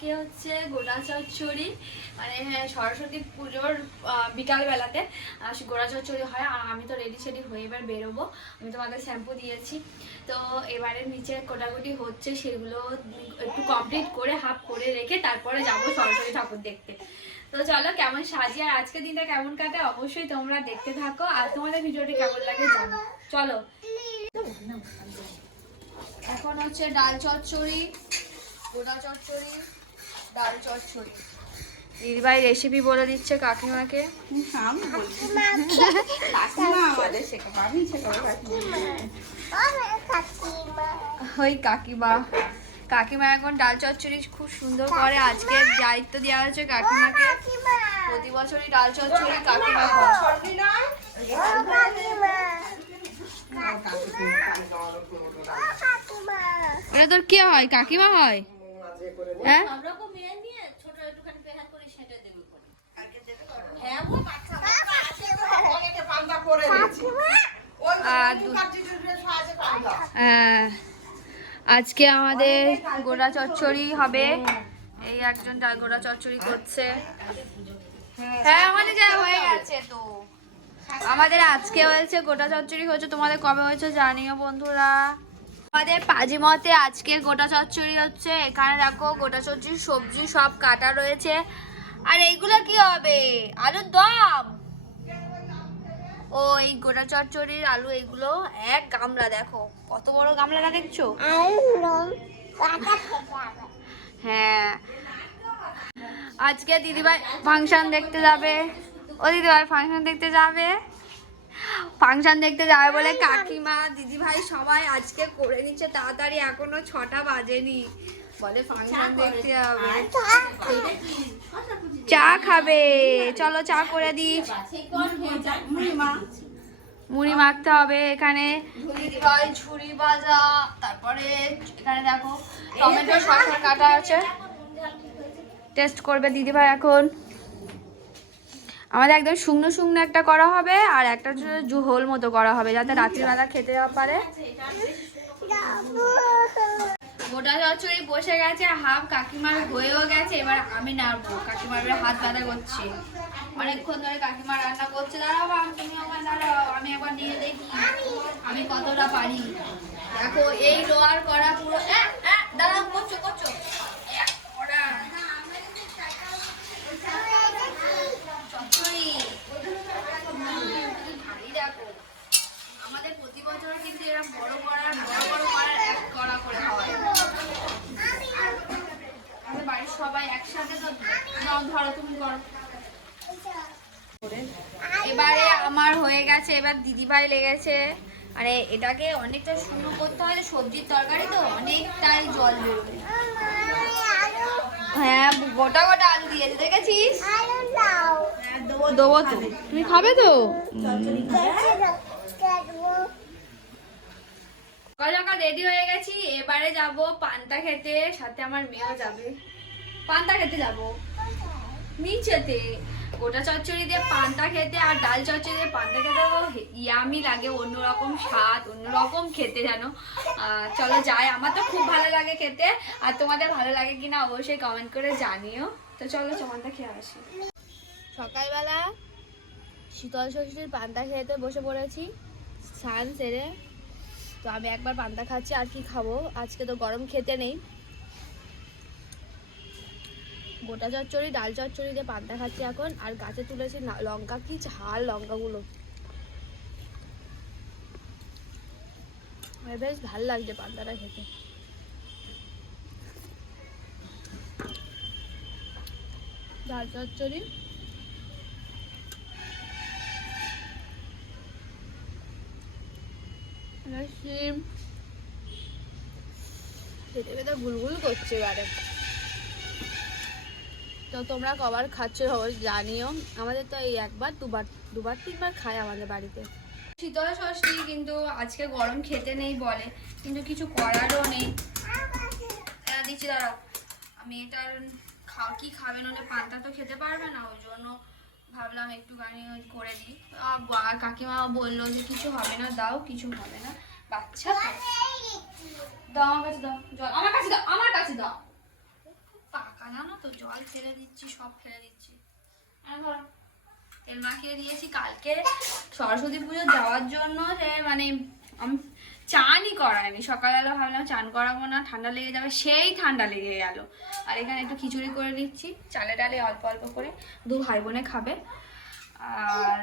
আজকে হচ্ছে গোটা চচ্চড়ি মানে হ্যাঁ, সরস্বতী পুজোর বিকালবেলাতে গোড়া চচ্চড়ি হয় আর আমি তো রেডি সেডি হয়ে এবার বেরোবো। আমি তোমাদের শ্যাম্পু দিয়েছি। তো এবারে নিচে কোটাকুটি হচ্ছে সেগুলো একটু কমপ্লিট করে হাফ করে রেখে তারপরে যাব সরস্বতী ঠাকুর দেখতে। তো চলো কেমন সাজি আর আজকের দিনটা কেমন কাটে অবশ্যই তোমরা দেখতে থাকো আর তোমাদের ভিডিওটি কেমন লাগে জানো। চলো। এখন হচ্ছে ডাল চচ্চড়ি গোটা চচ্চড়ি ডাল চচ্চড়ি দিদিভাই রেসিপি বলে দিচ্ছে কাকিমাকে। ওই কাকিমা। কাকিমা এখন ডাল চচ্চড়ি খুব সুন্দর করে আজকে দায়িত্ব দেওয়া হয়েছে কাকিমাকে। প্রতি বছরই ডাল চচ্চড়ি কাকিমা। এটা তোর কে হয়? কাকিমা হয়? হ্যাঁ? আর দু- হ্যাঁ। আজকে আমাদের গোড়া চচ্চড়ি হবে। এই একজন গোড়া চচ্চড়ি করছে। হ্যাঁ আমাদের যা হয়ে গেছে তো। আমাদের আজকে হয়েছে গোটা চচ্চড়ি হয়েছে। তোমাদের কবে হয়েছে জানিও বন্ধুরা। আমাদের পাজি মতে আজকের গোটা চচ্চড়ি হচ্ছে। এখানে দেখো গোটা চচ্চড়ি, সবজি সব কাটা রয়েছে। আর এইগুলো কি হবে? আলুর দম? ও, এই গোটা চচ্চড়ির আলু এইগুলো এক গামলা, দেখো। কত বড় গামলাটা দেখছ? হ্যাঁ। আজকে দিদিভাই ফাংশন দেখতে যাবে। ও দিদিভাই ফাংশন দেখতে যাবে? ফাংশন দেখতে যাবে বলে কাকিমা দিদিভাই সবাই আজকে করে নিচ্ছে তাড়াতাড়ি এখনও ছটা বাজেনি। বলে ফাংশন দেখতে যাবে চা খাবে। চলো চা করে দিই। মুড়ি মাখতে হবে এখানে। দিদিভাই ঝুড়ি ভাজা তারপরে এখানে দেখো টমেটো শসা কাটা আছে। টেস্ট করবে দিদিভাই এখন। আমাদের একদম শুকনো শুকনো একটা করা হবে আর একটা ঝোল মতো করা হবে যাতে রাত্রিবেলা খেতে পারে। গোটা চচ্চড়ি বসে গেছে হাফ কাকিমার হয়েও গেছে এবার আমি নাড়বো কাকিমার হাত ব্যথা করছে। অনেকক্ষণ ধরে কাকিমা রান্না করছে। দাঁড়াও মা, তুমি আমার দাঁড়াও আমি একবার নিয়ে দেখি। আমি কতটা পারি। দেখো এই লোয়ার করা পুরো দাঁড়াও করছ করছ এক কড়া। চচ্চড়ি। ভারী দেখো। আমাদের প্রতি বছর বড় করার বড় বড় করার এক কড়া করে হয় আমাদের বাড়ির সবাই একসাথে তো ধরো তুমি করো। এবারে আমার হয়ে গেছে এবার দিদিভাই লেগেছে। আরে এটাকে অনেকটা শুকনো করতে হয় সবজির তরকারি তো অনেকটাই জল বেরোবে। হ্যাঁ গোটা গোটা আলু দিয়েছে দেখেছিস? দেবো তো। তুমি খাবে তো? রেডি হয়ে গেছি, এবারে যাব পান্তা খেতে, সাথে আমার মেয়েও যাবে। পান্তা খেতে যাব। নিচেতে গোটা চচ্চড়ি দিয়ে পান্তা খেতে আর ডাল চচ্চড়ি দিয়ে পান্তা খেতে ইয়ামি লাগে, অন্যরকম স্বাদ, অন্যরকম খেতে যেন। চলো যাই। আমার তো খুব ভালো লাগে খেতে। আর তোমাদের ভালো লাগে কিনা অবশ্যই কমেন্ট করে জানিও। তো চলো চমানটা খেয়ে আসি। সকালবেলা শীতল ষষ্ঠীর পান্তা খেতে বসে পড়েছি, স্নান সেরে। তো আমি একবার পান্তা খাচ্ছি, আর কি খাব? আজকে তো গরম খেতে নেই। গোটা চচ্চড়ি, ডাল চচ্চড়ি দিয়ে পান্তা খাচ্ছি এখন, আর গাছে তুলেছি লঙ্কা, কি ঝাল লঙ্কাগুলো। বেশ ভালো লাগছে পান্তাটা খেতে। ডাল চচ্চড়ি শিম খেতে খেতে গুলগুল করছে এবারে। তো তোমরা কবার খাচ্ছ জানিও। আমাদের তো এই একবার, দুবার দুবার, তিনবার খায় আমাদের বাড়িতে। শীতল ষষ্ঠী কিন্তু আজকে গরম খেতে নেই বলে, কিন্তু কিছু করারও নেই। হ্যাঁ দিচ্ছি, দাঁড়াও। মেয়েটার খাও, কি খাবে? নাহলে পান্তা তো খেতে পারবে না, ওই জন্য ভাবলাম একটুখানি ওই করে দিই। কাকিমা বলল যে কিছু হবে না দাও কিছু হবে না। বাচ্চা দাও আমার কাছে দাও জল। আমার কাছে দাও আমার কাছে দাও। পাকা জানো তো জল ফেলে দিচ্ছি সব ফেলে দিচ্ছি। আর ধরো, তেল মাখিয়ে দিয়েছি কালকে সরস্বতী পুজো যাওয়ার জন্য যে মানে চানই করায়নি। সকালবেলা ভাবলাম চান করাবো না, ঠান্ডা লেগে যাবে, সেই ঠান্ডা লেগে গেল। আর এখানে একটু খিচুড়ি করে দিচ্ছি চালে ডালে অল্প অল্প করে, দু ভাই বোনে খাবে। আর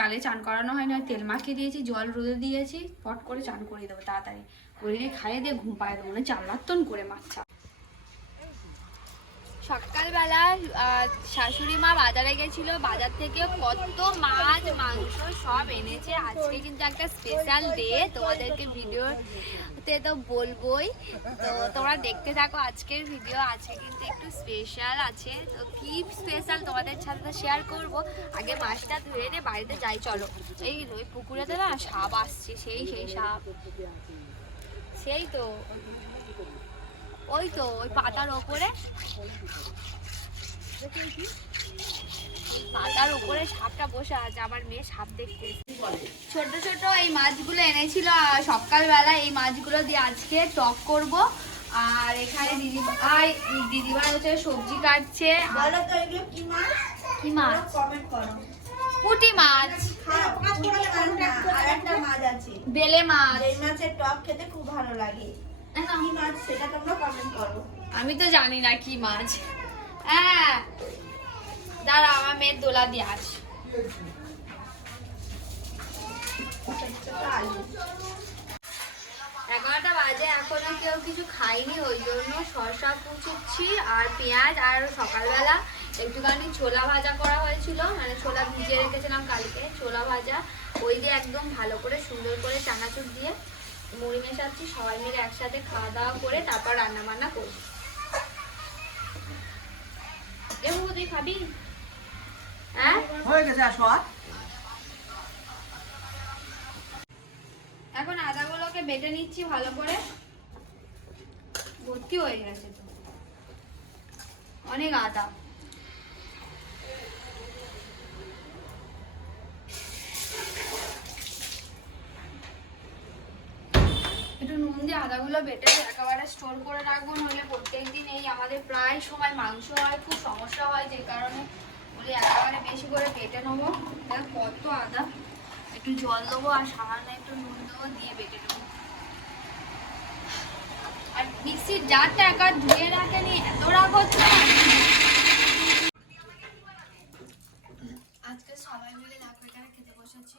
কালে চান করানো হয়নি আর তেল মাখিয়ে দিয়েছি, জল রোদে দিয়েছি, পট করে চান করিয়ে দেবো, তাড়াতাড়ি। করে নিয়ে খাইয়ে দিয়ে ঘুম পাড়িয়ে দেবো মানে চাল্লাত্তন করে মাছ সকালবেলা শাশুড়ি মা বাজারে গেছিল। বাজার থেকে কত মাছ, মাংস সব এনেছে। আজকে কিন্তু একটা স্পেশাল ডে তোমাদেরকে ভিডিওতে তো বলবোই। তো তোমরা দেখতে থাকো আজকের ভিডিও আজকে কিন্তু একটু স্পেশাল আছে। তো কি স্পেশাল তোমাদের সাথে শেয়ার করব? আগে মাছটা ধুয়ে নে, বাড়িতে যাই, চলো। এই ওই পুকুরেতে না সাপ আসছে, সেই সেই সাপ। সেই তো। ওই তো, ওই পাতার ওপরে। পাতার উপরে সাপটা বসে আছে আমার মেয়ে সাপ দেখতে ছোট ছোট এই মাছগুলো এনেছিল সকালবেলা এই মাছগুলো দিয়ে আজকে টক করব। আর এখানে দিদি ভাই দিদিভাই হচ্ছে সবজি কাটছে। বলো তো এগুলো কি মাছ? কি মাছ? কমেন্ট করো। পুঁটি মাছ। হ্যাঁ পাঁচ মাছ না আর একটা মাছ আছে। বেলে মাছ। এই মাছের টক খেতে খুব ভালো লাগে। কি মাছ সেটা তোমরা কমেন্ট করো। আমি তো জানি না কি মাছ। হ্যাঁ। আমার মেয়ের দোলা দিয়ে আস। এগারোটা বাজে কেউ কিছু ওই জন্য শসা আর পেঁয়াজ আর সকালবেলা একটুখানি ছোলা ভাজা করা হয়েছিল। মানে ছোলা ভিজিয়ে রেখেছিলাম কালকে, ছোলা ভাজা। ওই দিয়ে একদম ভালো করে, সুন্দর করে চানাচুর দিয়ে মুড়ি মেশাচ্ছি। সবাই মিলে একসাথে খাওয়া দাওয়া করে তারপর রান্না বান্না করব। এ বাবু, তুই খাবি? হ্যাঁ? হয়ে গেছে আসো এখন আদাগুলোকে বেটে নিচ্ছি ভালো করে। ভর্তি হয়ে গেছে তো। অনেক আদা। নুন আদাগুলো বেটে একেবারে স্টোর করে রাখব, নইলে প্রত্যেক দিন এই আমাদের প্রায় সময় মাংস হয়, খুব সমস্যা হয়, যে কারণে বলি একেবারে বেশি করে কেটে নেব। কত আদা। একটু জল দেবো আর সামান্য একটু নুন দেবো, দিয়ে বেটে নেব। আর মিক্সির জারটা একবার ধুয়ে রাখেনি, এত রাগ হচ্ছে। আজকে সবাই মিলে খেতে বসেছি।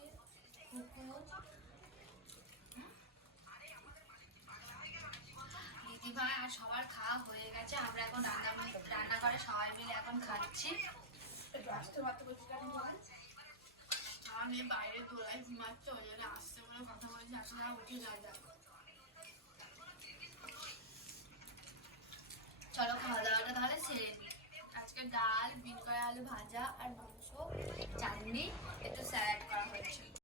কুকুর আর সবার খাওয়া হয়ে গেছে। আমরা এখন রান্না রান্না করে সবাই মিলে এখন খাচ্ছি। মেয়ে বাইরে দোলায় ঘুমাচ্ছে, ওই জন্য আসতে বলে কথা বলছি আসলে আর উঠে যা যা চলো খাওয়া দাওয়াটা তাহলে সেরে নিই আজকে ডাল, বিন করা আলু ভাজা আর মাংস, চাটনি, একটু স্যালাড করা হয়েছে।